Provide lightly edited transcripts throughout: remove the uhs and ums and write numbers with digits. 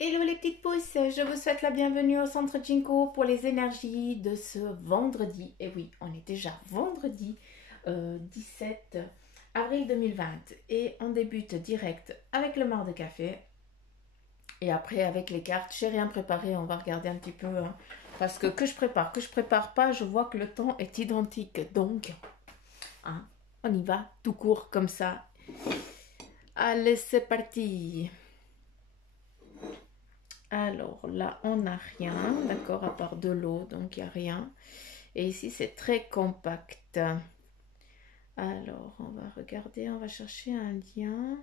Hello les petites pousses, je vous souhaite la bienvenue au centre Jinko pour les énergies de ce vendredi. Et oui, on est déjà vendredi 17 avril 2020 et on débute direct avec le mar de café et après avec les cartes. J'ai rien préparé, on va regarder un petit peu hein, parce que je prépare pas, je vois que le temps est identique. Donc, hein, on y va tout court comme ça. Allez, c'est parti. Alors là, on n'a rien, d'accord, à part de l'eau, donc il n'y a rien. Et ici, c'est très compact. Alors, on va regarder, on va chercher un lien.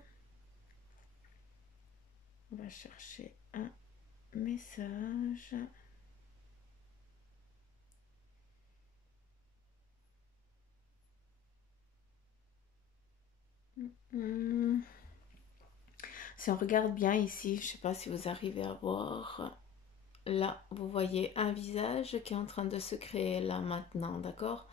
On va chercher un message. Hmm. Si on regarde bien ici, je ne sais pas si vous arrivez à voir. Là, vous voyez un visage qui est en train de se créer là maintenant, d'accord?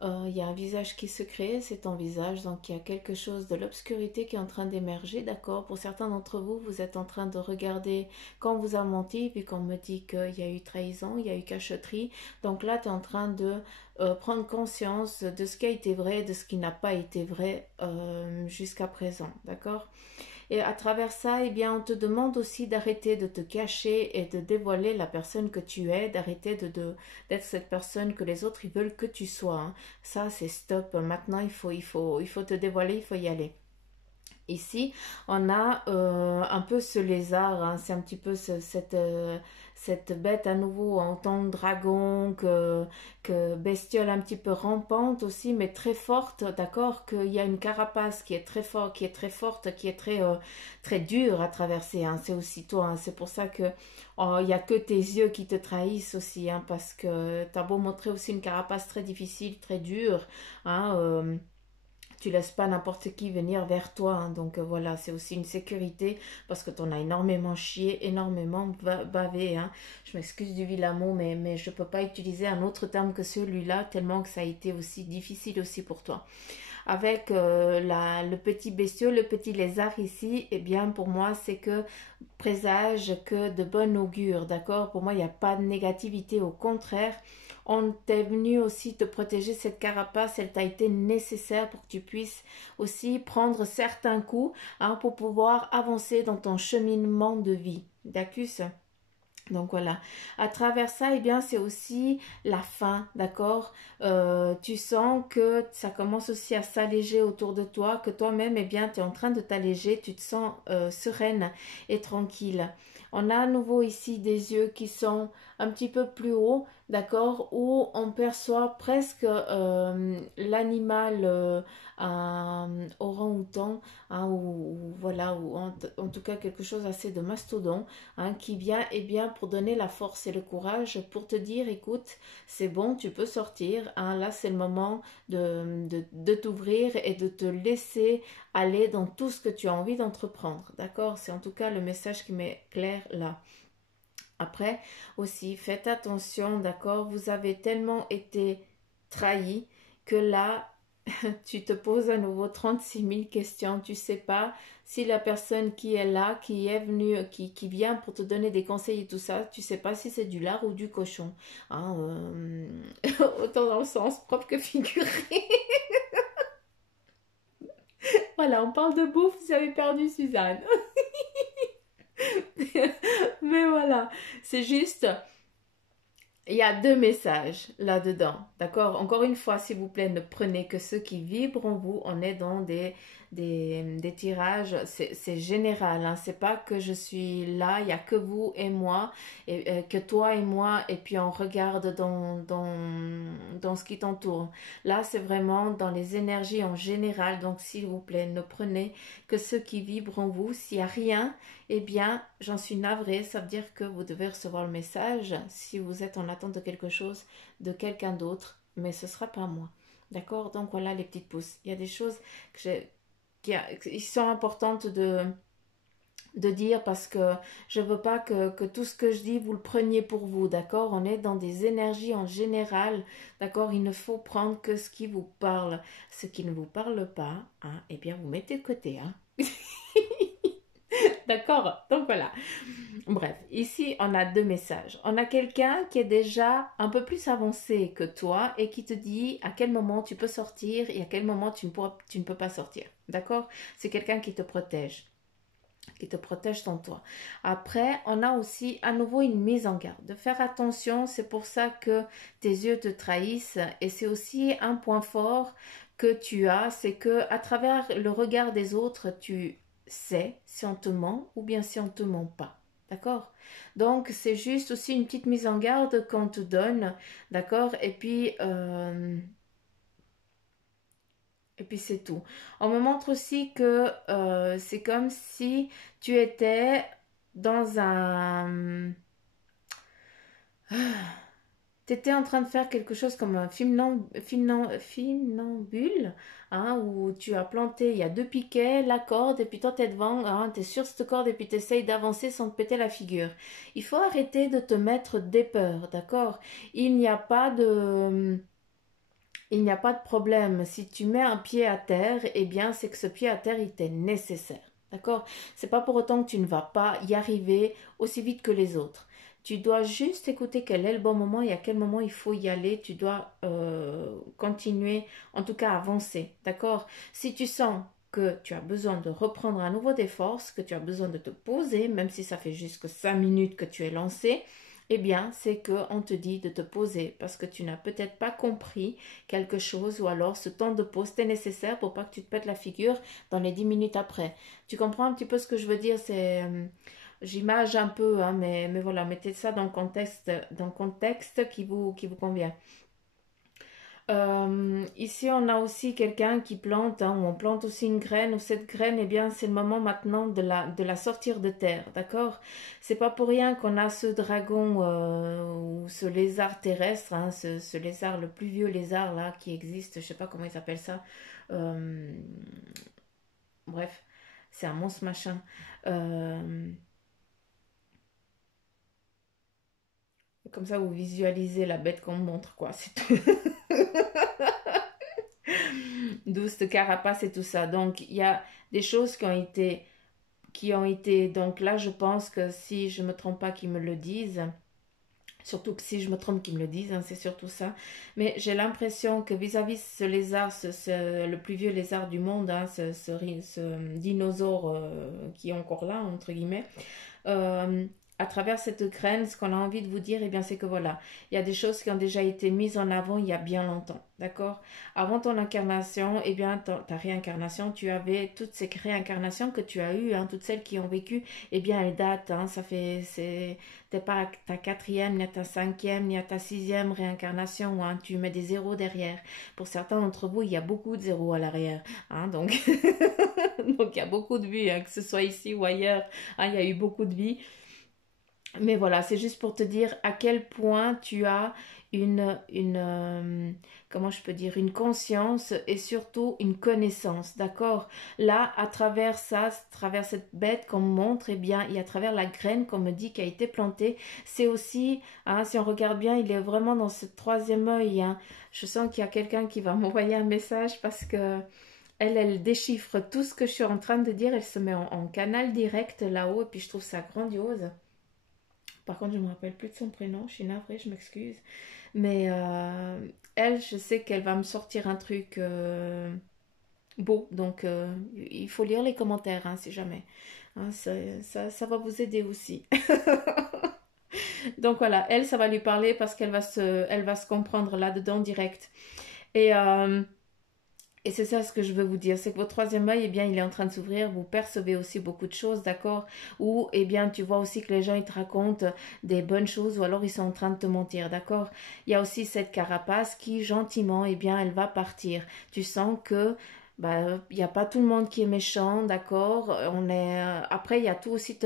Il y a un visage qui se crée, c'est ton visage, donc il y a quelque chose de l'obscurité qui est en train d'émerger, d'accord? Pour certains d'entre vous, vous êtes en train de regarder quand on vous a menti, puis qu'on me dit qu'il y a eu trahison, il y a eu cachotterie. Donc là, tu es en train de prendre conscience de ce qui a été vrai, de ce qui n'a pas été vrai jusqu'à présent, d'accord? Et à travers ça, eh bien, on te demande aussi d'arrêter de te cacher et de dévoiler la personne que tu es, d'arrêter d'être cette personne que les autres ils veulent que tu sois. Hein. Ça, c'est stop. Maintenant, il faut te dévoiler, il faut y aller. Ici, on a un peu ce lézard, hein, c'est un petit peu cette bête à nouveau, autant de dragon que bestiole un petit peu rampante aussi, mais très forte, d'accord, qu'il y a une carapace qui est très forte, qui est très dure à traverser, hein, c'est aussi toi, hein, c'est pour ça que oh, il n'y a que tes yeux qui te trahissent aussi, hein, parce que tu as beau montrer aussi une carapace très difficile, très dure, hein, tu laisses pas n'importe qui venir vers toi. Hein. Donc voilà, c'est aussi une sécurité parce que tu en as énormément chié, énormément bavé. Hein. Je m'excuse du vilain mot, mais je ne peux pas utiliser un autre terme que celui-là, tellement que ça a été aussi difficile aussi pour toi. Avec le petit bestiau, le petit lézard ici, eh bien pour moi c'est que présage que de bon augure, d'accord? Pour moi il n'y a pas de négativité, au contraire, on t'est venu aussi te protéger cette carapace, elle t'a été nécessaire pour que tu puisses aussi prendre certains coups hein, pour pouvoir avancer dans ton cheminement de vie, d'accord? Donc voilà, à travers ça, eh bien, c'est aussi la fin, d'accord? Tu sens que ça commence aussi à s'alléger autour de toi, que toi-même, eh bien, tu es en train de t'alléger, tu te sens sereine et tranquille. On a à nouveau ici des yeux qui sont un petit peu plus hauts, d'accord? Où on perçoit presque l'animal un orang-outan, hein, ou voilà, ou en tout cas quelque chose assez de mastodon hein, qui vient eh bien, pour donner la force et le courage, pour te dire, écoute, c'est bon, tu peux sortir, hein, là c'est le moment de t'ouvrir et de te laisser aller dans tout ce que tu as envie d'entreprendre, d'accord? C'est en tout cas le message qui m'est clair là. Après aussi, faites attention, d'accord? Vous avez tellement été trahi que là, tu te poses à nouveau 36 000 questions. Tu sais pas si la personne qui est là, qui est venue, qui vient pour te donner des conseils et tout ça, tu sais pas si c'est du lard ou du cochon. Hein, autant dans le sens propre que figuré. Voilà, on parle de bouffe, vous avez perdu Suzanne. Mais voilà, c'est juste, il y a deux messages là-dedans, d'accord? Encore une fois, s'il vous plaît, ne prenez que ceux qui vibrent en vous. On est dans des tirages, c'est général, hein. C'est pas que je suis là, il n'y a que vous et moi, et, que toi et moi, et puis on regarde dans ce qui t'entoure. Là, c'est vraiment dans les énergies en général, donc s'il vous plaît, ne prenez que ceux qui vibrent en vous. S'il n'y a rien, eh bien, j'en suis navrée, ça veut dire que vous devez recevoir le message si vous êtes en attente de quelque chose de quelqu'un d'autre, mais ce ne sera pas moi. D'accord? Donc voilà les petites pousses. Il y a des choses qui sont importantes de dire parce que je ne veux pas que tout ce que je dis, vous le preniez pour vous. D'accord? On est dans des énergies en général. D'accord? Il ne faut prendre que ce qui vous parle. Ce qui ne vous parle pas, hein, eh bien, vous mettez de côté. Hein? D'accord? Donc voilà. Bref, ici, on a deux messages. On a quelqu'un qui est déjà un peu plus avancé que toi et qui te dit à quel moment tu peux sortir et à quel moment tu ne peux pas sortir. D'accord? C'est quelqu'un qui te protège ton toi. Après, on a aussi à nouveau une mise en garde. De faire attention, c'est pour ça que tes yeux te trahissent et c'est aussi un point fort que tu as, c'est que à travers le regard des autres, tu sais si on te ment ou bien si on te ment pas. D'accord? Donc, c'est juste aussi une petite mise en garde qu'on te donne. D'accord? Et puis c'est tout. On me montre aussi que c'est comme si tu étais dans un... Tu étais en train de faire quelque chose comme un funambule, hein, où tu as planté, il y a deux piquets, la corde, et puis toi tu es devant, hein, tu es sur cette corde, et puis tu essayes d'avancer sans te péter la figure. Il faut arrêter de te mettre des peurs, d'accord? Il n'y a pas de... Il n'y a pas de problème. Si tu mets un pied à terre, eh bien, c'est que ce pied à terre, il t'est nécessaire. D'accord? C'est pas pour autant que tu ne vas pas y arriver aussi vite que les autres. Tu dois juste écouter quel est le bon moment et à quel moment il faut y aller. Tu dois continuer, en tout cas avancer. D'accord? Si tu sens que tu as besoin de reprendre à nouveau des forces, que tu as besoin de te poser, même si ça fait juste que 5 minutes que tu es lancé, eh bien, c'est qu'on te dit de te poser parce que tu n'as peut-être pas compris quelque chose ou alors ce temps de pause est nécessaire pour pas que tu te pètes la figure dans les 10 minutes après. Tu comprends un petit peu ce que je veux dire? J'image un peu, hein, mais voilà, mettez ça dans le contexte qui vous convient. Ici, on a aussi quelqu'un qui plante, hein, ou on plante aussi une graine, ou cette graine, eh bien, c'est le moment maintenant de la sortir de terre, d'accord? C'est pas pour rien qu'on a ce dragon ou ce lézard terrestre, hein, ce lézard, le plus vieux lézard là qui existe, je sais pas comment ils appellent ça. Euh, bref, c'est un monstre machin. Euh, Comme ça, vous visualisez la bête qu'on montre, quoi, c'est tout. Douce carapace et tout ça. Donc, il y a des choses qui ont été, donc là, je pense que si je me trompe pas, qu'ils me le disent. Surtout que si je me trompe, qu'ils me le disent, hein, c'est surtout ça. Mais j'ai l'impression que vis-à-vis ce lézard, le plus vieux lézard du monde, hein, ce dinosaure qui est encore là, entre guillemets, euh, à travers cette graine, ce qu'on a envie de vous dire, eh bien, c'est que voilà, il y a des choses qui ont déjà été mises en avant il y a bien longtemps, d'accord? Avant ton incarnation, eh bien, ta réincarnation, tu avais toutes ces réincarnations que tu as eues, hein, toutes celles qui ont vécu, eh bien, elles datent, hein, t'es pas à ta quatrième, ni à ta cinquième, ni à ta sixième réincarnation, hein, tu mets des zéros derrière. Pour certains d'entre vous, il y a beaucoup de zéros à l'arrière, hein, donc, donc il y a beaucoup de vues, hein, que ce soit ici ou ailleurs, hein, il y a eu beaucoup de vies. Mais voilà, c'est juste pour te dire à quel point tu as comment je peux dire, une conscience et surtout une connaissance, d'accord? Là, à travers ça, à travers cette bête qu'on me montre, eh bien, et à travers la graine qu'on me dit qui a été plantée, c'est aussi, hein, si on regarde bien, il est vraiment dans ce troisième œil, hein. Je sens qu'il y a quelqu'un qui va m'envoyer un message parce que elle déchiffre tout ce que je suis en train de dire, elle se met en canal direct là-haut, et puis je trouve ça grandiose. Par contre, je ne me rappelle plus de son prénom. Je suis navrée, je m'excuse. Mais elle, je sais qu'elle va me sortir un truc beau. Donc, il faut lire les commentaires, hein, si jamais. Hein, ça va vous aider aussi. Donc voilà, elle, ça va lui parler parce elle va se comprendre là-dedans direct. Et et c'est ça ce que je veux vous dire, c'est que votre troisième œil, eh bien, il est en train de s'ouvrir, vous percevez aussi beaucoup de choses, d'accord? Ou, eh bien, tu vois aussi que les gens, ils te racontent des bonnes choses ou alors ils sont en train de te mentir, d'accord? Il y a aussi cette carapace qui, gentiment, eh bien, elle va partir. Tu sens que, bah, il n'y a pas tout le monde qui est méchant, d'accord? Après, il y a tout aussi,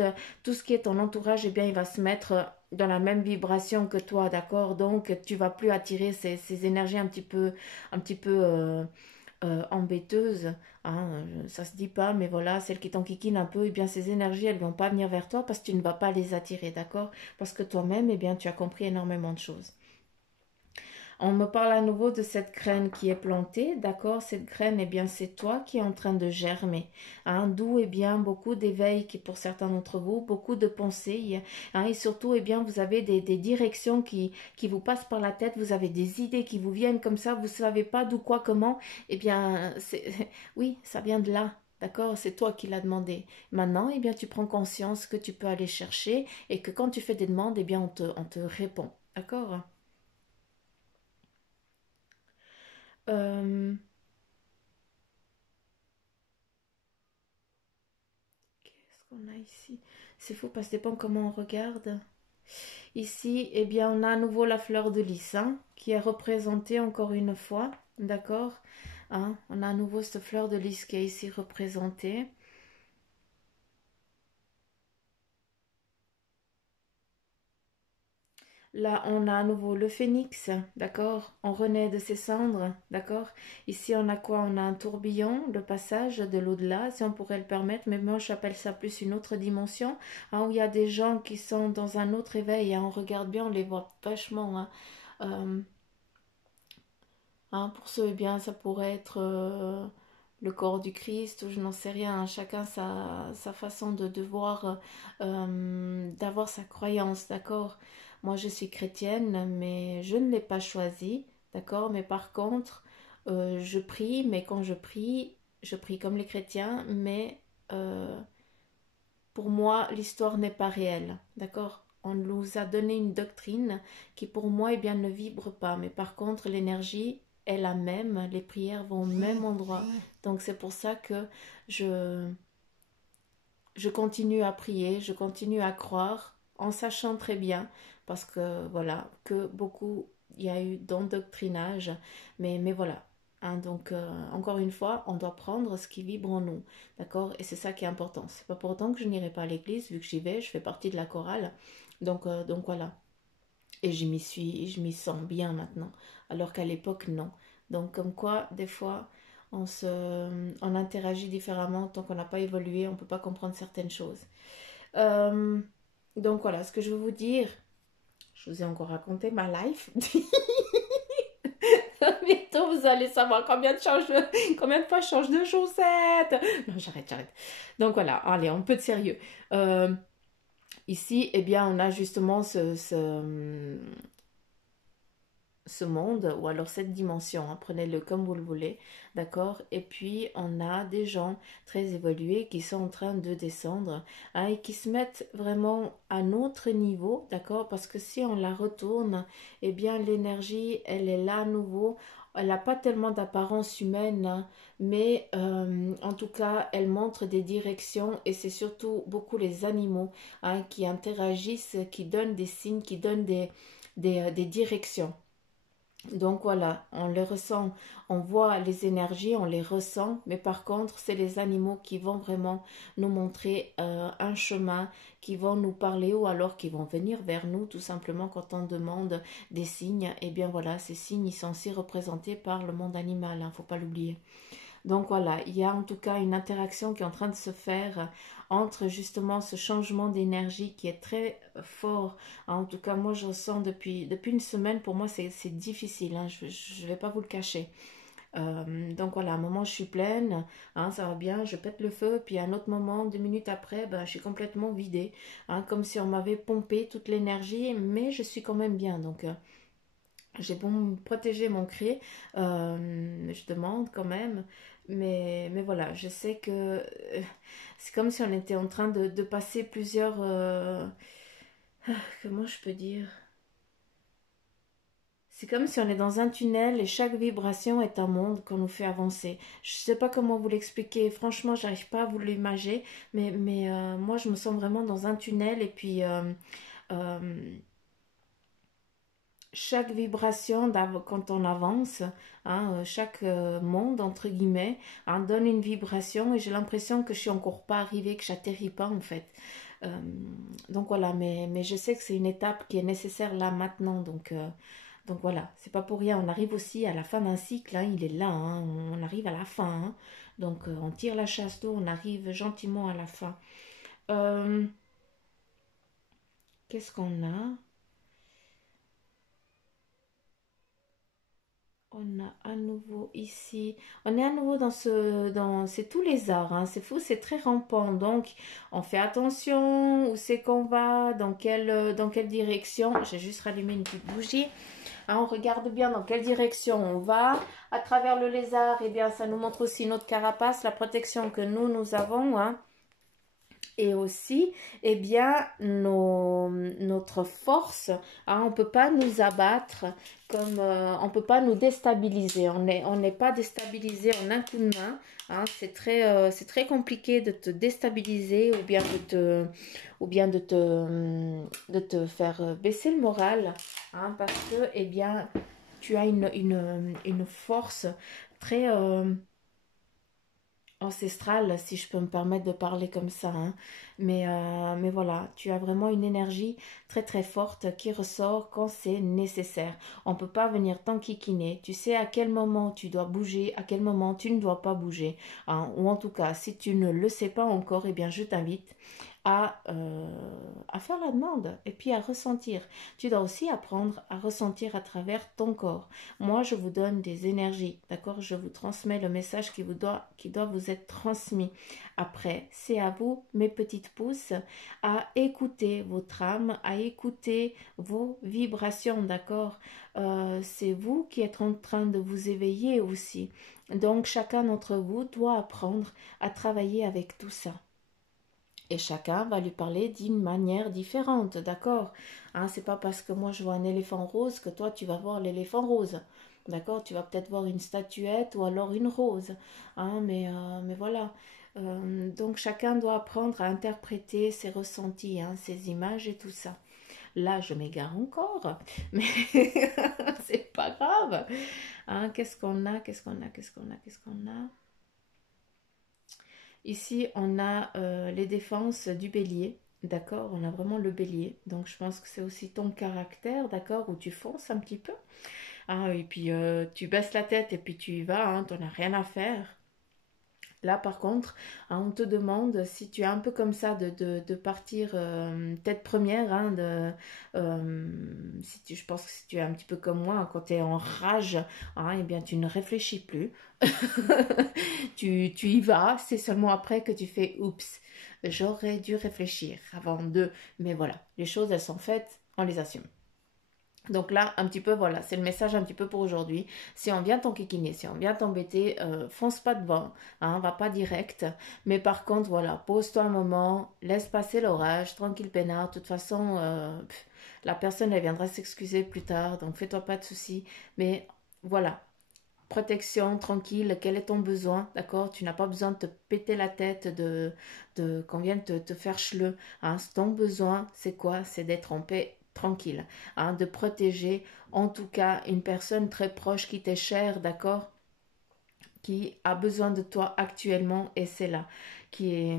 tout ce qui est ton entourage, eh bien, il va se mettre dans la même vibration que toi, d'accord? Donc, tu vas plus attirer ces énergies un petit peu embêteuse, hein, ça se dit pas, mais voilà, celle qui t'enquiquine un peu, eh bien ces énergies, elles vont pas venir vers toi parce que tu ne vas pas les attirer, d'accord? Parce que toi-même, eh bien, tu as compris énormément de choses. On me parle à nouveau de cette graine qui est plantée, d'accord? Cette graine, eh bien, c'est toi qui es en train de germer, hein, d'où, eh bien, beaucoup d'éveil qui, pour certains d'entre vous, beaucoup de pensées, hein, et surtout, eh bien, vous avez des directions qui vous passent par la tête, vous avez des idées qui vous viennent comme ça, vous ne savez pas d'où, quoi, comment, eh bien, oui, ça vient de là. D'accord, c'est toi qui l'as demandé. Maintenant, eh bien, tu prends conscience que tu peux aller chercher et que quand tu fais des demandes, eh bien, on te répond. D'accord? Euh, Qu'est-ce qu'on a ici? C'est fou parce que ça dépend comment on regarde. Ici, eh bien, on a à nouveau la fleur de lys, hein, qui est représentée encore une fois. D'accord? Hein, on a à nouveau cette fleur de lys qui est ici représentée. Là, on a à nouveau le phénix, d'accord? On renaît de ses cendres, d'accord? Ici, on a quoi? On a un tourbillon, le passage de l'au-delà, si on pourrait le permettre, mais moi, j'appelle ça plus une autre dimension, hein, où il y a des gens qui sont dans un autre éveil, hein, on regarde bien, on les voit vachement, hein. Euh, hein, pour ceux, eh bien, ça pourrait être le corps du Christ, ou je n'en sais rien, hein, chacun sa façon de voir, d'avoir sa croyance, d'accord? Moi, je suis chrétienne, mais je ne l'ai pas choisi, d'accord? Mais par contre, je prie, mais quand je prie comme les chrétiens, mais euh, pour moi, l'histoire n'est pas réelle, d'accord? On nous a donné une doctrine qui, pour moi, eh bien, ne vibre pas. Mais par contre, l'énergie est la même, les prières vont au même endroit. Donc, c'est pour ça que je, je continue à prier, je continue à croire, en sachant très bien, parce que voilà, que beaucoup, il y a eu d'endoctrinage, mais voilà. Hein, donc, encore une fois, on doit prendre ce qui vibre en nous, d'accord? Et c'est ça qui est important. C'est pas pour autant que je n'irai pas à l'église, vu que j'y vais, je fais partie de la chorale, donc voilà. Et je m'y sens bien maintenant, alors qu'à l'époque, non. Donc, comme quoi, des fois, on interagit différemment tant qu'on n'a pas évolué, on ne peut pas comprendre certaines choses. Euh, donc voilà, ce que je veux vous dire, je vous ai encore raconté ma life. Bientôt, vous allez savoir combien de fois je change de chaussettes. Non, j'arrête. Donc voilà, allez, un peu de sérieux. Euh, Ici, eh bien, on a justement ce monde ou alors cette dimension, hein, prenez-le comme vous le voulez, d'accord? Et puis on a des gens très évolués qui sont en train de descendre, hein, et qui se mettent vraiment à notre niveau, d'accord? Parce que si on la retourne, eh bien l'énergie, elle est là à nouveau. Elle n'a pas tellement d'apparence humaine, hein, mais en tout cas, elle montre des directions et c'est surtout beaucoup les animaux, hein, qui interagissent, qui donnent des signes, qui donnent des directions. Donc voilà, on les ressent, on voit les énergies, on les ressent, mais par contre, c'est les animaux qui vont vraiment nous montrer un chemin, qui vont nous parler ou alors qui vont venir vers nous tout simplement quand on demande des signes. Et bien voilà, ces signes, ils sont aussi représentés par le monde animal, hein, faut pas l'oublier. Donc voilà, il y a en tout cas une interaction qui est en train de se faire entre justement ce changement d'énergie qui est très fort. En tout cas, moi je ressens depuis une semaine, pour moi c'est difficile, hein, je ne vais pas vous le cacher. Donc voilà, à un moment je suis pleine, hein, ça va bien, je pète le feu, puis à un autre moment, 2 minutes après, ben, je suis complètement vidée, hein, comme si on m'avait pompé toute l'énergie, mais je suis quand même bien. Donc j'ai beau me protéger mon cri, je demande quand même, mais voilà, je sais que c'est comme si on était en train de passer plusieurs... comment je peux dire? C'est comme si on est dans un tunnel et chaque vibration est un monde qu'on nous fait avancer. Je ne sais pas comment vous l'expliquer, franchement, j'arrive pas à vous l'imager, mais moi je me sens vraiment dans un tunnel et puis... euh, chaque vibration quand on avance, hein, chaque monde, entre guillemets, hein, donne une vibration et j'ai l'impression que je suis encore pas arrivée, que j'atterris pas en fait. Euh, donc voilà, mais je sais que c'est une étape qui est nécessaire là maintenant, donc voilà, c'est pas pour rien. On arrive aussi à la fin d'un cycle, hein, il est là, hein, on arrive à la fin, hein. Donc on tire la chasse d'eau, on arrive gentiment à la fin. Euh, Qu'est-ce qu'on a? On a à nouveau ici, on est à nouveau c'est tous les arts, hein, c'est fou, c'est très rampant, donc on fait attention où c'est qu'on va, dans quelle direction. J'ai juste rallumé une petite bougie. Hein, on regarde bien dans quelle direction on va. À travers le lézard, eh bien, ça nous montre aussi notre carapace, la protection que nous avons, hein. Et aussi, eh bien, notre force, hein, on ne peut pas nous abattre, on ne peut pas nous déstabiliser. On n'est pas déstabilisé en un coup de main. Hein, c'est très compliqué de te déstabiliser ou bien de te faire baisser le moral. Hein, parce que, eh bien, tu as une force très ancestrale, si je peux me permettre de parler comme ça, hein. Mais voilà, tu as vraiment une énergie très très forte qui ressort quand c'est nécessaire. On ne peut pas venir t'enquiquiner. Tu sais à quel moment tu dois bouger, à quel moment tu ne dois pas bouger, hein. Ou en tout cas, si tu ne le sais pas encore, eh bien je t'invite à faire la demande et puis à ressentir. Tu dois aussi apprendre à ressentir à travers ton corps. Moi, je vous donne des énergies, d'accord? Je vous transmets le message qui doit vous être transmis. Après, c'est à vous, mes petites pousses, à écouter votre âme, à écouter vos vibrations, d'accord? C'est vous qui êtes en train de vous éveiller aussi. Donc, chacun d'entre vous doit apprendre à travailler avec tout ça. Et chacun va lui parler d'une manière différente, d'accord? Hein, c'est pas parce que moi je vois un éléphant rose que toi tu vas voir l'éléphant rose. D'accord? Tu vas peut-être voir une statuette ou alors une rose. Hein, mais voilà. Donc chacun doit apprendre à interpréter ses ressentis, hein, ses images et tout ça. Là, je m'égare encore, mais c'est pas grave. Hein, qu'est-ce qu'on a? Qu'est-ce qu'on a? Qu'est-ce qu'on a? Qu'est-ce qu'on a? Ici, on a les défenses du bélier, d'accord? On a vraiment le bélier. Donc, je pense que c'est aussi ton caractère, d'accord? Où tu fonces un petit peu. Ah, et puis, tu baisses la tête et puis tu y vas, hein, t'en as rien à faire. Là, par contre, hein, on te demande si tu es un peu comme ça de partir tête première. Hein, si tu, je pense que si tu es un petit peu comme moi, hein, quand tu es en rage, hein, eh bien, tu ne réfléchis plus. Tu y vas, c'est seulement après que tu fais oups, j'aurais dû réfléchir avant de. Mais voilà, les choses, elles sont faites, on les assume. Donc là, un petit peu, voilà, c'est le message un petit peu pour aujourd'hui. Si on vient t'enquiquiner, si on vient t'embêter, fonce pas devant, hein, va pas direct. Mais par contre, voilà, pose-toi un moment, laisse passer l'orage, tranquille peinard. De toute façon, la personne, elle viendra s'excuser plus tard, donc fais-toi pas de soucis. Mais voilà, protection, tranquille, quel est ton besoin, d'accord? Tu n'as pas besoin de te péter la tête, qu'on vienne te faire chleux, hein. Ton besoin, c'est quoi? C'est d'être en paix, tranquille, hein, de protéger, en tout cas, une personne très proche qui t'est chère, d'accord? Qui a besoin de toi actuellement, et c'est là, qui est,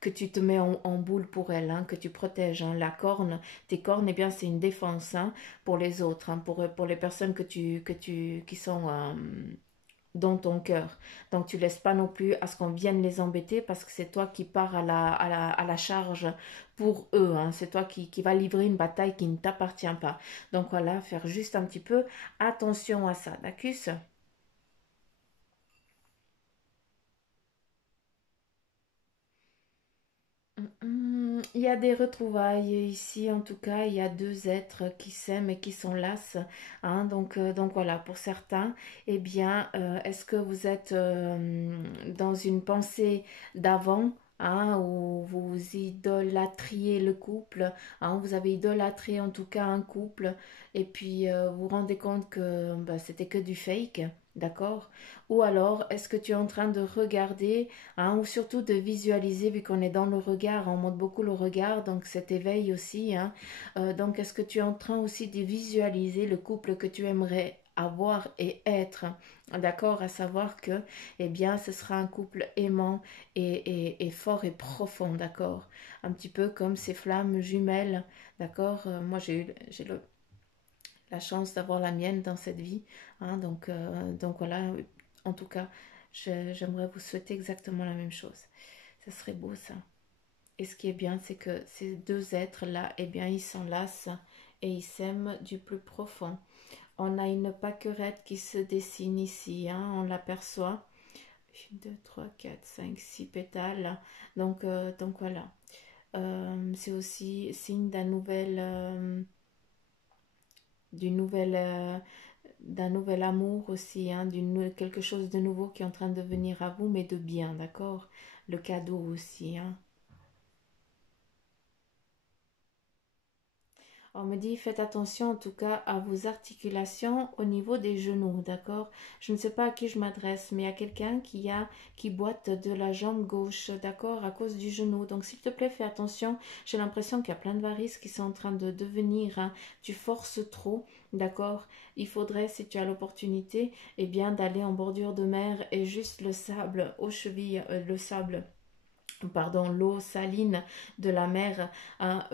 que tu te mets en boule pour elle, hein, que tu protèges, hein. La corne, tes cornes, eh bien, c'est une défense, hein, pour les autres, hein, pour les personnes qui sont dans ton cœur. Donc, tu laisses pas non plus à ce qu'on vienne les embêter parce que c'est toi qui pars à la charge pour eux, hein. C'est toi qui va livrer une bataille qui ne t'appartient pas. Donc, voilà, faire juste un petit peu attention à ça, d'accord? Il y a des retrouvailles ici, en tout cas, il y a deux êtres qui s'aiment et qui s'enlacent, hein, donc voilà, pour certains, eh bien, est-ce que vous êtes dans une pensée d'avant, hein, où vous idolâtriez le couple, hein, vous avez idolâtré en tout cas un couple, et puis vous vous rendez compte que bah, c'était que du fake, d'accord? Ou alors, est-ce que tu es en train de regarder, hein, ou surtout de visualiser, vu qu'on est dans le regard, on monte beaucoup le regard, donc cet éveil aussi, hein. Donc est-ce que tu es en train aussi de visualiser le couple que tu aimerais avoir et être, d'accord, à savoir que, eh bien, ce sera un couple aimant et fort et profond, d'accord, un petit peu comme ces flammes jumelles, d'accord. Moi, j'ai la chance d'avoir la mienne dans cette vie, hein, donc voilà, en tout cas, j'aimerais vous souhaiter exactement la même chose. Ça serait beau ça. Et ce qui est bien, c'est que ces deux êtres-là, eh bien, ils s'enlacent et ils s'aiment du plus profond. On a une pâquerette qui se dessine ici, hein, on l'aperçoit. 1, 2, 3, 4, 5, 6 pétales. Donc voilà. C'est aussi signe d'une nouvelle, d'un nouvel amour aussi, hein, quelque chose de nouveau qui est en train de venir à vous, mais de bien, d'accord? Le cadeau aussi, hein. On me dit, faites attention en tout cas à vos articulations au niveau des genoux, d'accord? Je ne sais pas à qui je m'adresse, mais il y a quelqu'un qui boite de la jambe gauche, d'accord, à cause du genou. Donc s'il te plaît, fais attention. J'ai l'impression qu'il y a plein de varices qui sont en train de devenir, hein. Tu forces trop, d'accord? Il faudrait, si tu as l'opportunité, eh bien d'aller en bordure de mer et juste le sable aux chevilles, le sable, pardon, l'eau saline de la mer, hein,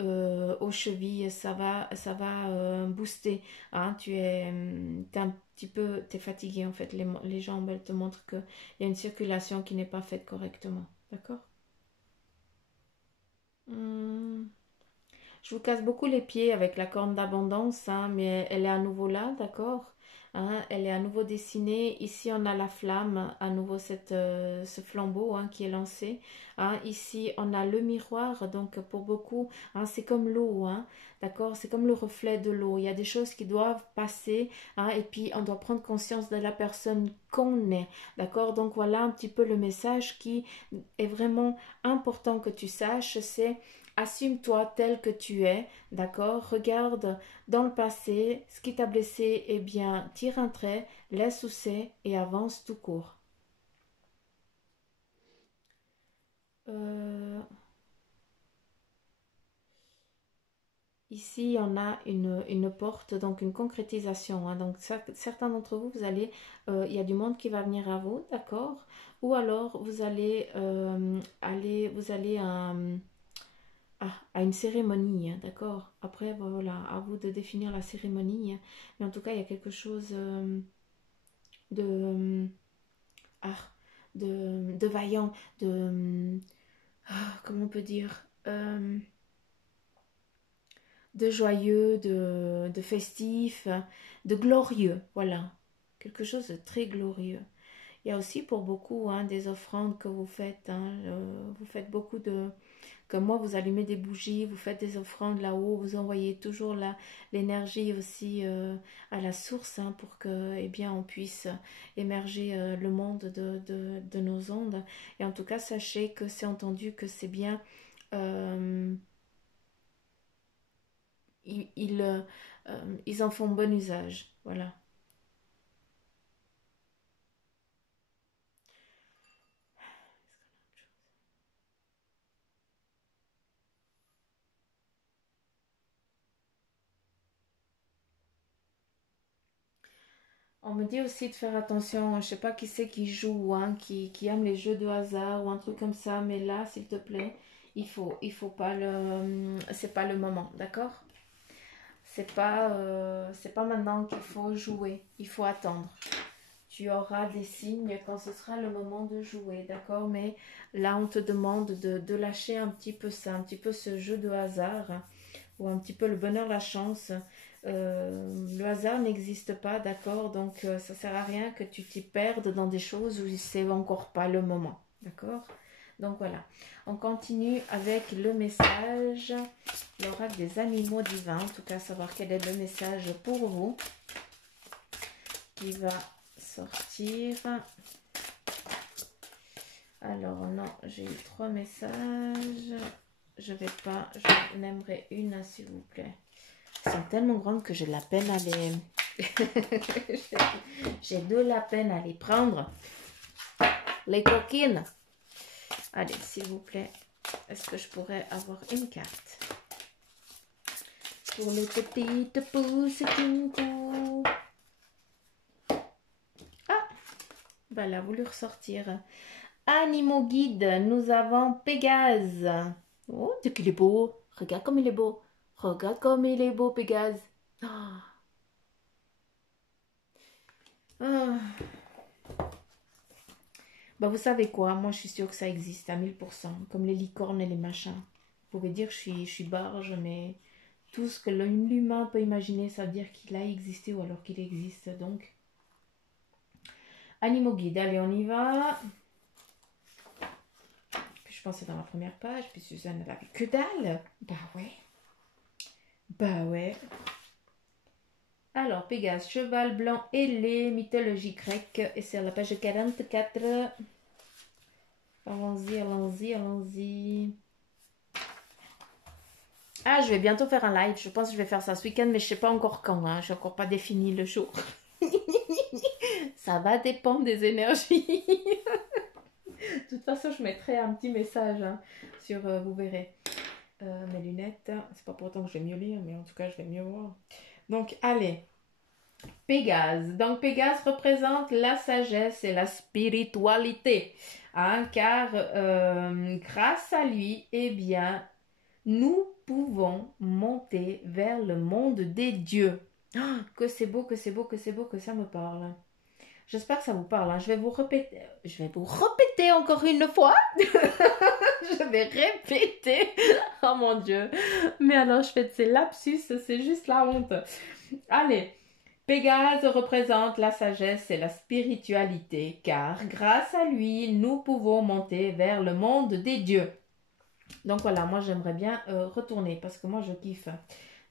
aux chevilles, ça va booster, hein. T'es un petit peu, t'es fatigué en fait, les jambes, elles te montrent qu'il y a une circulation qui n'est pas faite correctement, d'accord? Hmm. Je vous casse beaucoup les pieds avec la corne d'abondance, hein, mais elle est à nouveau là, d'accord? Hein, elle est à nouveau dessinée. Ici, on a la flamme, à nouveau ce flambeau, hein, qui est lancé. Hein. Ici, on a le miroir, donc pour beaucoup, hein, c'est comme l'eau, hein, d'accord? C'est comme le reflet de l'eau. Il y a des choses qui doivent passer, hein, et puis on doit prendre conscience de la personne qu'on est, d'accord? Donc voilà un petit peu le message qui est vraiment important que tu saches, c'est assume-toi tel que tu es, d'accord? Regarde dans le passé, ce qui t'a blessé, eh bien, tire un trait, laisse où c'est et avance tout court. Euh, Ici, on a une porte, donc une concrétisation, hein. Donc, certains d'entre vous, il y a du monde qui va venir à vous, d'accord? Ou alors, vous allez à une cérémonie, hein, d'accord? Après, bon, voilà, à vous de définir la cérémonie, hein. Mais en tout cas, il y a quelque chose de, ah, de vaillant, comment on peut dire, de joyeux, de festif, de glorieux, voilà. Quelque chose de très glorieux. Il y a aussi pour beaucoup, hein, des offrandes que vous faites, hein. Vous faites beaucoup de, comme moi, vous allumez des bougies, vous faites des offrandes là-haut, vous envoyez toujours l'énergie aussi à la source, hein, pour que, eh bien, on puisse émerger le monde de nos ondes. Et en tout cas, sachez que c'est entendu, que c'est bien. euh, ils, ils, euh, Ils en font bon usage. Voilà. On me dit aussi de faire attention, je sais pas qui c'est qui joue, hein, qui aime les jeux de hasard ou un truc comme ça, mais là, s'il te plaît, il faut pas c'est pas le moment, d'accord? C'est pas maintenant qu'il faut jouer, il faut attendre. Tu auras des signes quand ce sera le moment de jouer, d'accord? Mais là, on te demande de lâcher un petit peu ça, un petit peu ce jeu de hasard, hein, ou un petit peu le bonheur, la chance. Le hasard n'existe pas, d'accord? Donc, ça sert à rien que tu t'y perdes dans des choses où c'est encore pas le moment, d'accord? Donc voilà, on continue avec le message, l'oracle des animaux divins, en tout cas savoir quel est le message pour vous qui va sortir. Alors non, j'ai eu 3 messages, je vais pas, je n'aimerais une, s'il vous plaît. Elles sont tellement grandes que j'ai de la peine à les... j'ai de la peine à les prendre. Les coquines. Allez, s'il vous plaît, est-ce que je pourrais avoir une carte pour les petites pousses qui courent? Ah, bah là, voulu ressortir. Animaux guides, nous avons Pégase. Oh, c'est qu'il est beau. Regarde comme il est beau. Regarde comme il est beau, Pégase. Ah. Ah. Bah, vous savez quoi, moi je suis sûre que ça existe à 1000%, comme les licornes et les machins. Vous pouvez dire que je suis barge, mais tout ce que l'humain peut imaginer, ça veut dire qu'il a existé ou alors qu'il existe. Donc, animaux guides, allez, on y va. Puis je pensais dans la première page, puis Suzanne, elle avait que dalle. Bah ouais. Bah ouais. Alors, Pégase, cheval blanc ailé, mythologie grecque, et c'est à la page 44. Allons-y, allons-y, allons-y. Ah, je vais bientôt faire un live. Je pense que je vais faire ça ce week-end, mais je ne sais pas encore quand. Hein. Je n'ai encore pas défini le jour. Ça va dépendre des énergies. De toute façon, je mettrai un petit message hein, sur, vous verrez, mes lunettes. C'est pas pour autant que je vais mieux lire, mais en tout cas, je vais mieux voir. Donc, allez. Pégase. Donc, Pégase représente la sagesse et la spiritualité. Hein, car grâce à lui, eh bien, nous pouvons monter vers le monde des dieux. Oh, que c'est beau, que c'est beau, que c'est beau, que ça me parle. J'espère que ça vous parle. Hein. Je vais vous répéter encore une fois. Je vais répéter. Oh mon Dieu. Mais alors, je fais de ces lapsus, c'est juste la honte. Allez. Pégase représente la sagesse et la spiritualité, car grâce à lui, nous pouvons monter vers le monde des dieux. Donc voilà, moi j'aimerais bien retourner parce que moi je kiffe.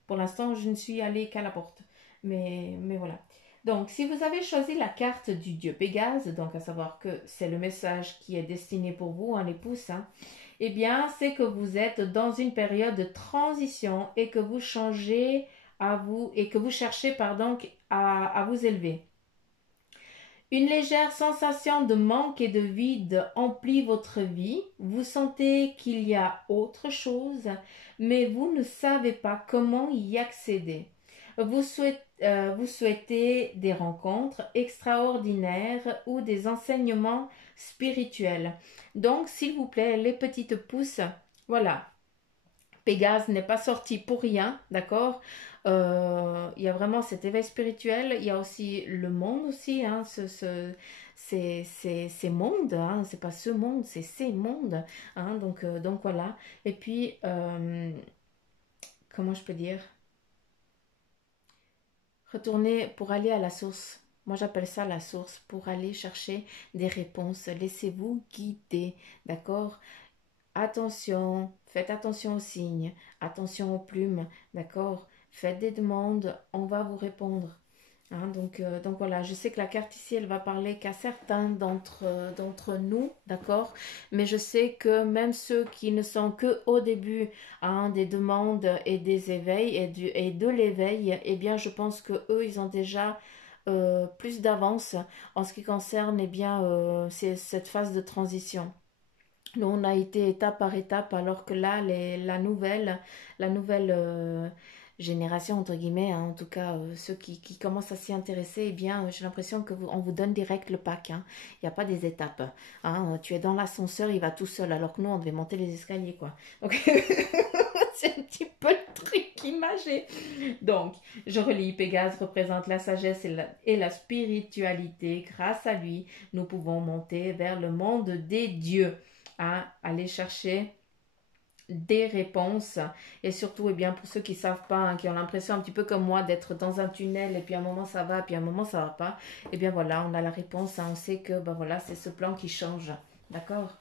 Pour l'instant, je ne suis allée qu'à la porte. Mais voilà. Donc, si vous avez choisi la carte du dieu Pégase, donc à savoir que c'est le message qui est destiné pour vous, hein, les pouces, hein, eh bien, c'est que vous êtes dans une période de transition et que vous changez à vous et que vous cherchez, pardon, à vous élever. Une légère sensation de manque et de vide emplit votre vie. Vous sentez qu'il y a autre chose, mais vous ne savez pas comment y accéder. Vous souhaitez des rencontres extraordinaires ou des enseignements spirituels. Donc, s'il vous plaît, les petites pousses, voilà. Pégase n'est pas sorti pour rien, d'accord. Il y a vraiment cet éveil spirituel. Il y a aussi le monde aussi, hein, ces mondes. Hein, c'est pas ce monde, c'est ces mondes. Hein, donc voilà. Et puis, comment je peux dire? Retourner pour aller à la source. Moi, j'appelle ça la source, pour aller chercher des réponses. Laissez-vous guider, d'accord? Attention, faites attention aux signes, attention aux plumes, d'accord? Faites des demandes, on va vous répondre. Hein, donc voilà, je sais que la carte ici, elle va parler qu'à certains d'entre nous, d'accord? Mais je sais que même ceux qui ne sont que au début hein, des demandes et des éveils et de l'éveil, eh bien, je pense que eux, ils ont déjà plus d'avance en ce qui concerne eh bien, cette phase de transition. Nous, on a été étape par étape, alors que là, la nouvelle génération, entre guillemets, hein, en tout cas, ceux qui commencent à s'y intéresser, eh bien, j'ai l'impression qu'on vous donne direct le pack. Hein. Il n'y a pas des étapes. Hein. Tu es dans l'ascenseur, il va tout seul, alors que nous, on devait monter les escaliers, quoi. Donc, c'est un petit peu le truc imagé. Donc, je relis, Pégase représente la sagesse et la spiritualité. Grâce à lui, nous pouvons monter vers le monde des dieux. À aller chercher des réponses et surtout eh bien pour ceux qui savent pas hein, qui ont l'impression un petit peu comme moi d'être dans un tunnel et puis à un moment ça va puis à un moment ça va pas et bien voilà on a la réponse hein, on sait que ben voilà c'est ce plan qui change d'accord.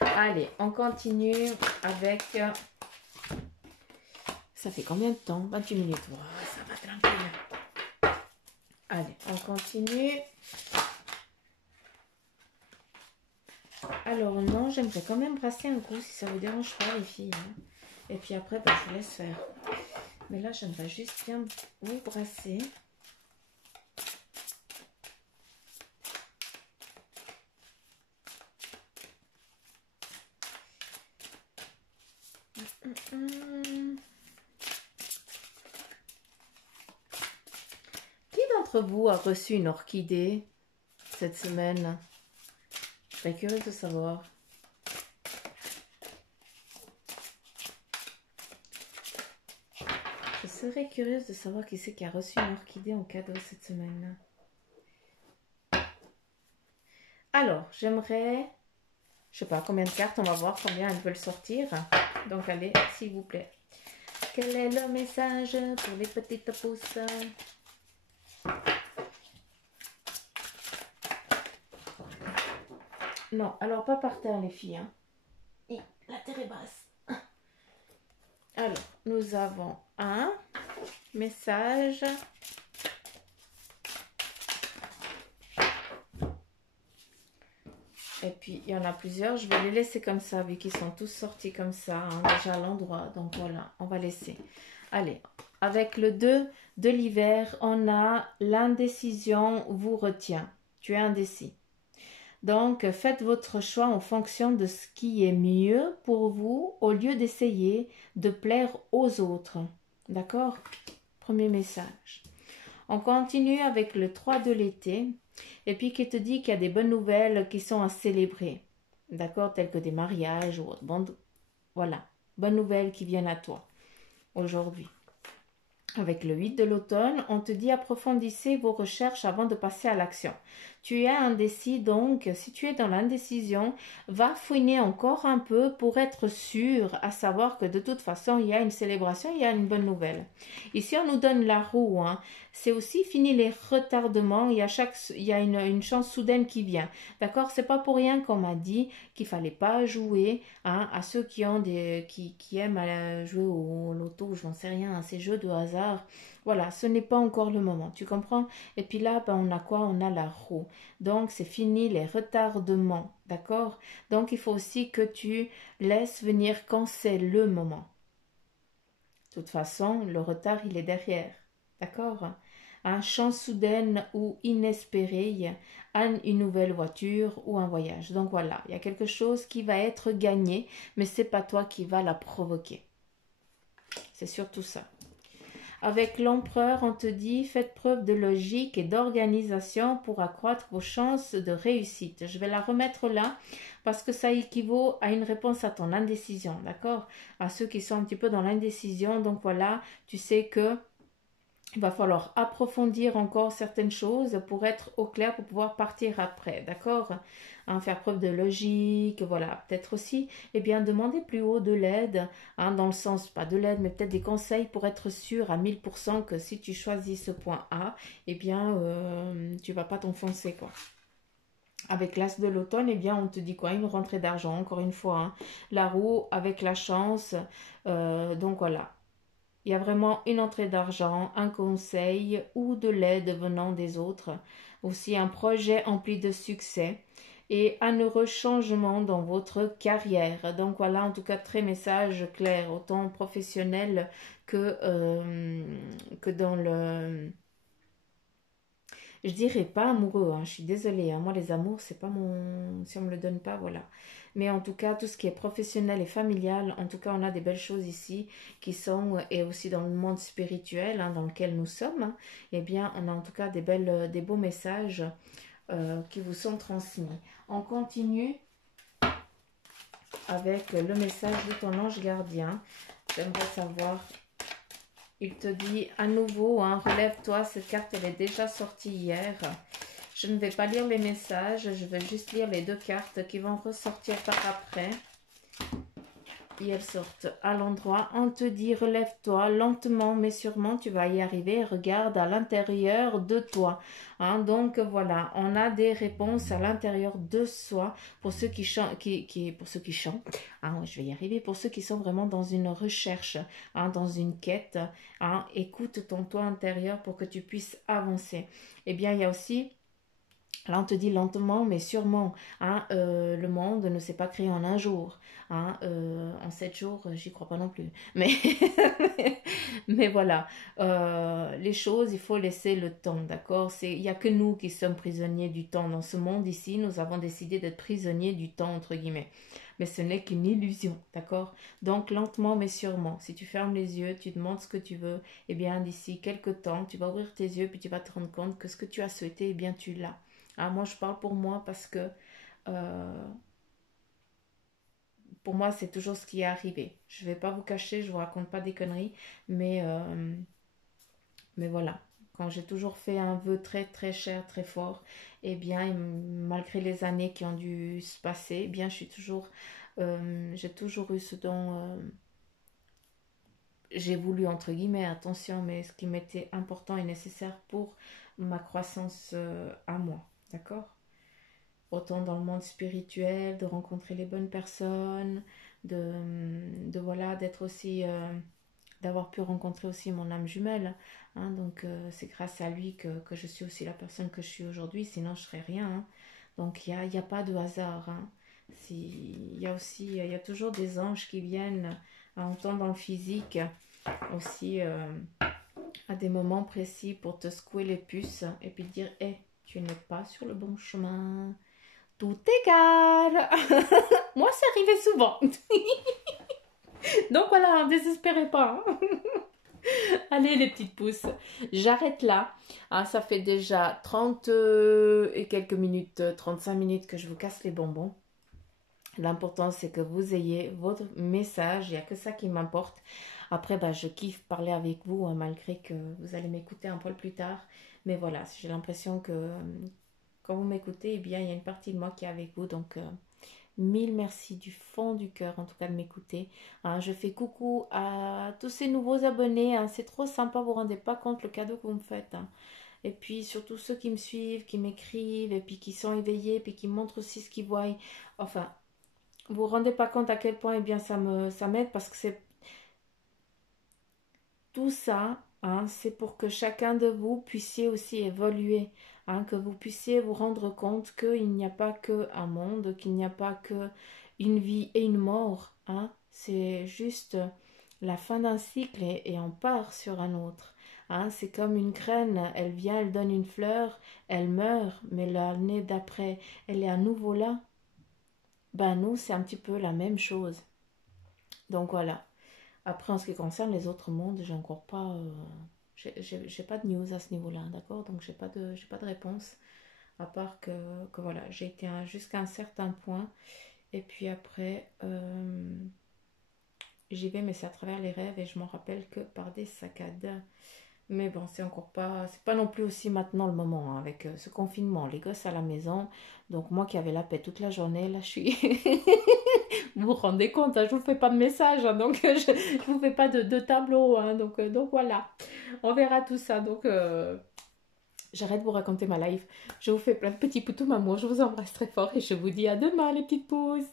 Allez on continue avec ça fait combien de temps 28 minutes wow, ça va tranquille. Allez on continue. Alors non, j'aimerais quand même brasser un coup si ça vous dérange pas les filles. Hein. Et puis après, bah, je vous laisse faire. Mais là, j'aimerais juste bien vous brasser. Qui d'entre vous a reçu une orchidée cette semaine? Je serais curieuse de savoir. Je serais curieuse de savoir qui c'est qui a reçu une orchidée en cadeau cette semaine. Alors, j'aimerais... Je sais pas combien de cartes, on va voir combien elles veulent sortir. Donc allez, s'il vous plaît. Quel est le message pour les petites pousses? Non, alors pas par terre les filles. Hein. Et la terre est basse. Alors, nous avons un message. Et puis, il y en a plusieurs. Je vais les laisser comme ça, vu qu'ils sont tous sortis comme ça, hein, déjà à l'endroit. Donc, voilà, on va laisser. Allez, avec le 2 de l'hiver, on a l'indécision vous retient. Tu es indécis. Donc, faites votre choix en fonction de ce qui est mieux pour vous, au lieu d'essayer de plaire aux autres. D'accord? Premier message. On continue avec le 3 de l'été. Et puis qui te dit qu'il y a des bonnes nouvelles qui sont à célébrer. D'accord? Telles que des mariages ou autre. Bon, voilà. Bonnes nouvelles qui viennent à toi aujourd'hui. Avec le 8 de l'automne, on te dit approfondissez vos recherches avant de passer à l'action. Tu es indécis, donc si tu es dans l'indécision, va fouiner encore un peu pour être sûr, à savoir que de toute façon, il y a une célébration, il y a une bonne nouvelle. Ici, on nous donne la roue. Hein. C'est aussi fini les retardements, il y a une chance soudaine qui vient. D'accord? C'est pas pour rien qu'on m'a dit qu'il fallait pas jouer hein, à ceux qui aiment jouer au loto, je n'en sais rien, à ces jeux de hasard. Voilà, ce n'est pas encore le moment, tu comprends? Et puis là, ben, on a quoi? On a la roue. Donc, c'est fini les retardements, d'accord? Donc, il faut aussi que tu laisses venir quand c'est le moment. De toute façon, le retard, il est derrière, d'accord? Un chance soudaine ou inespérée, une nouvelle voiture ou un voyage. Donc voilà, il y a quelque chose qui va être gagné, mais c'est pas toi qui va la provoquer. C'est surtout ça. Avec l'empereur, on te dit faites preuve de logique et d'organisation pour accroître vos chances de réussite. Je vais la remettre là parce que ça équivaut à une réponse à ton indécision, d'accord? À ceux qui sont un petit peu dans l'indécision. Donc voilà, tu sais que il va falloir approfondir encore certaines choses pour être au clair, pour pouvoir partir après, d'accord? Hein, faire preuve de logique, voilà. Peut-être aussi, eh bien, demander plus haut de l'aide, hein, dans le sens, pas de l'aide, mais peut-être des conseils pour être sûr à 1000% que si tu choisis ce point A, eh bien, tu vas pas t'enfoncer, quoi. Avec l'as de l'automne, eh bien, on te dit quoi? Une rentrée d'argent, encore une fois. Hein. La roue avec la chance. Donc voilà. Il y a vraiment une entrée d'argent, un conseil ou de l'aide venant des autres. Aussi un projet empli de succès et un heureux changement dans votre carrière. Donc voilà, en tout cas, très message clair, autant professionnel que dans le... Je dirais pas amoureux, hein, je suis désolée. Hein, moi, les amours, c'est pas mon... Si on me le donne pas, voilà. Mais en tout cas, tout ce qui est professionnel et familial, en tout cas, on a des belles choses ici qui sont, et aussi dans le monde spirituel hein, dans lequel nous sommes, hein, eh bien, on a en tout cas des beaux messages qui vous sont transmis. On continue avec le message de ton ange gardien. J'aimerais savoir, il te dit à nouveau, hein, relève-toi, cette carte elle est déjà sortie hier. Je ne vais pas lire les messages, je vais juste lire les deux cartes qui vont ressortir par après. Et elles sortent à l'endroit. On te dit relève-toi lentement mais sûrement tu vas y arriver. Regarde à l'intérieur de toi. Hein, donc voilà, on a des réponses à l'intérieur de soi pour ceux qui chantent. Pour ceux qui chantent. Hein, je vais y arriver. Pour ceux qui sont vraiment dans une recherche, hein, dans une quête. Hein, écoute ton toi intérieur pour que tu puisses avancer. Eh bien, il y a aussi... Là, on te dit lentement, mais sûrement, hein, le monde ne s'est pas créé en un jour. Hein, en 7 jours, j'y crois pas non plus. Mais voilà, les choses, il faut laisser le temps, d'accord? Il n'y a que nous qui sommes prisonniers du temps. Dans ce monde ici, nous avons décidé d'être prisonniers du temps, entre guillemets. Mais ce n'est qu'une illusion, d'accord? Donc, lentement, mais sûrement, si tu fermes les yeux, tu demandes ce que tu veux, eh bien, d'ici quelques temps, tu vas ouvrir tes yeux, puis tu vas te rendre compte que ce que tu as souhaité, eh bien, tu l'as. Ah, moi, je parle pour moi parce que pour moi, c'est toujours ce qui est arrivé. Je ne vais pas vous cacher, je ne vous raconte pas des conneries, mais voilà. Quand j'ai toujours fait un vœu très très cher, très fort, eh bien, malgré les années qui ont dû se passer, eh bien, j'ai toujours eu ce dont j'ai voulu, entre guillemets, attention, mais ce qui m'était important et nécessaire pour ma croissance à moi, d'accord? Autant dans le monde spirituel, de rencontrer les bonnes personnes, voilà, d'être aussi, d'avoir pu rencontrer aussi mon âme jumelle, hein, donc c'est grâce à lui que je suis aussi la personne que je suis aujourd'hui, sinon je serais rien, hein. Donc il y a pas de hasard, hein. Il y a aussi, il y a toujours des anges qui viennent, autant dans le physique, aussi à des moments précis pour te secouer les puces et puis te dire, hé, tu n'es pas sur le bon chemin, tout est égal. Moi, ça arrivait souvent. Donc voilà, ne désespérez pas, hein. Allez les petites pousses, j'arrête là. Ah, ça fait déjà 30 et quelques minutes, 35 minutes que je vous casse les bonbons. L'important c'est que vous ayez votre message, il n'y a que ça qui m'importe. Après, bah, je kiffe parler avec vous, hein, malgré que vous allez m'écouter un peu plus tard. Mais voilà, j'ai l'impression que quand vous m'écoutez, eh bien, il y a une partie de moi qui est avec vous. Donc, mille merci du fond du cœur, en tout cas, de m'écouter. Hein, je fais coucou à tous ces nouveaux abonnés. Hein, c'est trop sympa, vous ne vous rendez pas compte le cadeau que vous me faites. Hein. Et puis, surtout ceux qui me suivent, qui m'écrivent, et puis qui sont éveillés, puis qui montrent aussi ce qu'ils voient. Enfin, vous vous rendez pas compte à quel point eh bien, ça m'aide parce que c'est tout ça, hein, c'est pour que chacun de vous puissiez aussi évoluer, hein, que vous puissiez vous rendre compte qu'il n'y a pas qu'un monde, qu'il n'y a pas que une vie et une mort, hein, c'est juste la fin d'un cycle et on part sur un autre. Hein, c'est comme une graine, elle vient, elle donne une fleur, elle meurt, mais l'année d'après, elle est à nouveau là. Ben nous, c'est un petit peu la même chose. Donc voilà. Après, en ce qui concerne les autres mondes, j'ai encore pas, j'ai pas de news à ce niveau-là, d'accord? Donc j'ai pas de réponse, à part que voilà, j'ai été jusqu'à un certain point, et puis après, j'y vais, mais c'est à travers les rêves, et je m'en rappelle que par des saccades. Mais bon, c'est pas non plus aussi maintenant le moment, hein, avec ce confinement, les gosses à la maison. Donc moi qui avais la paix toute la journée, là je suis. Vous vous rendez compte, hein, je vous fais pas de message, hein, donc je vous fais pas de tableau, hein, donc voilà. On verra tout ça. Donc j'arrête de vous raconter ma life. Je vous fais plein de petits poutous, maman. Je vous embrasse très fort et je vous dis à demain les petites pousses.